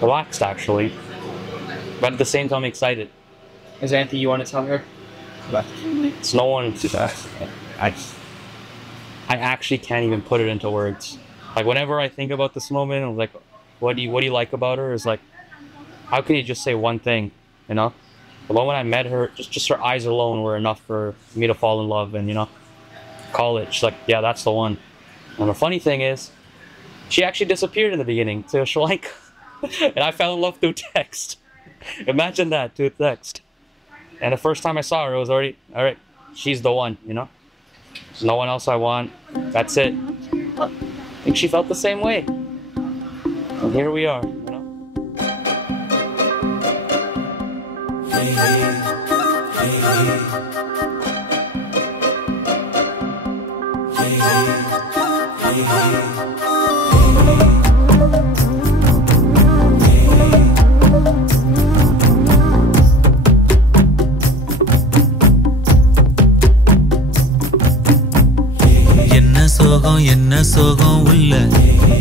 relaxed actually, but at the same time excited. Is there anything you want to tell her? It's no one. I actually can't even put it into words. Like whenever I think about this moment, I'm like, what do you like about her? Is like, how can you just say one thing, you know? The moment I met her, just her eyes alone were enough for me to fall in love and, you know, call it. She's like, yeah, that's the one. And the funny thing is, she actually disappeared in the beginning to Sri Lanka. And I fell in love through text. Imagine that, through text. And the first time I saw her, it was already, all right, she's the one, you know? There's no one else I want. That's it. I think she felt the same way. And here we are, you know? Hey, hey, hey, hey, hey. என்ன சோகம் உள்ள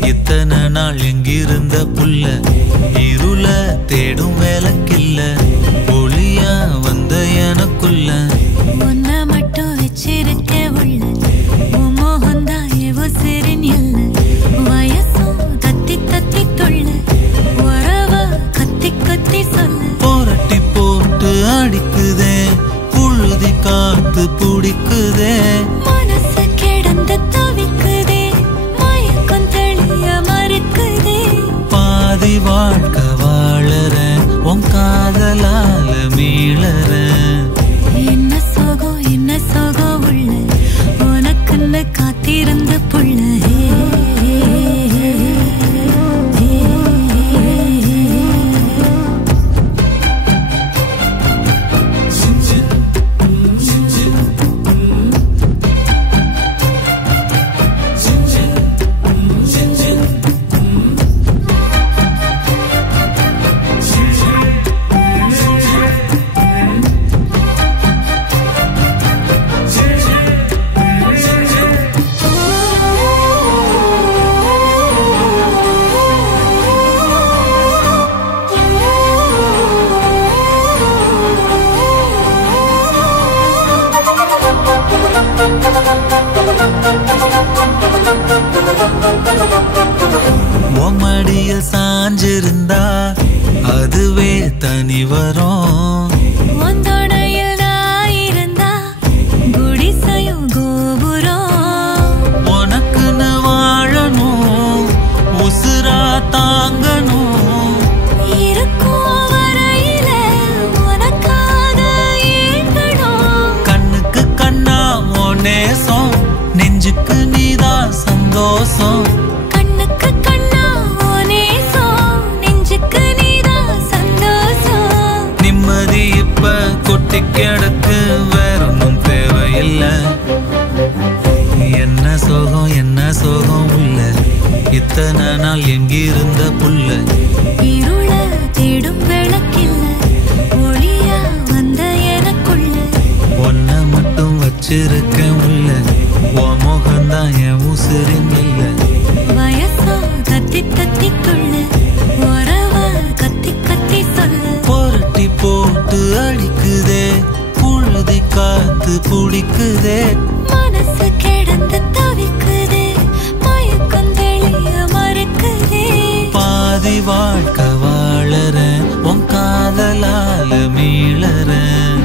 இத்தனை நாள் எங்கிருந்த புள்ள இருள தேடும் வேலைக்கில்ல ஒளியா வந்த எனக்குள்ள ஒன்ன மட்டும் வச்சிருக்க உள்ள மோகந்தா எவோ சிறின் இல்ல வயசும் தத்தி தத்தி தொள்ள உறவ கத்தி கத்தி சொல்ல போரட்டி போட்டு அடிக்குதே புழுதி காத்து பிடிக்குதே மனசு கிடந்து தவிக்குதே மயக்கம் தெளிய மறுக்குதே பாதி வாழ்க்கை வாழறேன் உன் காதலால மீளறேன் என்ன சோகம் உள்ள உனக்குன்னு காத்திருந்த புள்ள மடியில் சாஞ்சிருந்தா அதுவே தனி வரும் ஒந்தோடையில் நான் இருந்தா குடிசையும் கோபுரம் உனக்குன்னு வாழணும் உசுரா தாங்கணும் இருக்கும் வரையில உனக்காக ஏங்கணும் கண்ணுக்கு கண்ணா ஓ நேசம் நெஞ்சுக்கு நீதான் சந்தோஷம் கண்ணுக்கு கண்ணா ஓ நேசம் நெஞ்சுக்கு நீதான் சந்தோஷம் நிம்மதி இப்ப கொட்டி கிடக்கு வேற ஒன்றும் தேவையில்லை என்ன சோகம் உள்ள இத்தனை நாள் எங்கிருந்த புள்ள இருள தேடும் விளக்கில்ல ஒளியா வந்த எனக்குள்ள ஒன்ன மட்டும் வச்சிருக்கேன் உள்ள உன் முகம்தான் என் உசிரின் இல்ல வயசோ கத்தி கத்தி கொள்ள உறவ கத்தி கத்தி சொல்ல புரட்டி போட்டு அடிக்குதே புழுதி காத்து பிடிக்குதே மனசு கிடந்து தவிக்குதே மயக்கம் தெளிய மறுக்குதே பாதி வாழ்க்கை வாழறேன் உன் காதலால மீளறேன்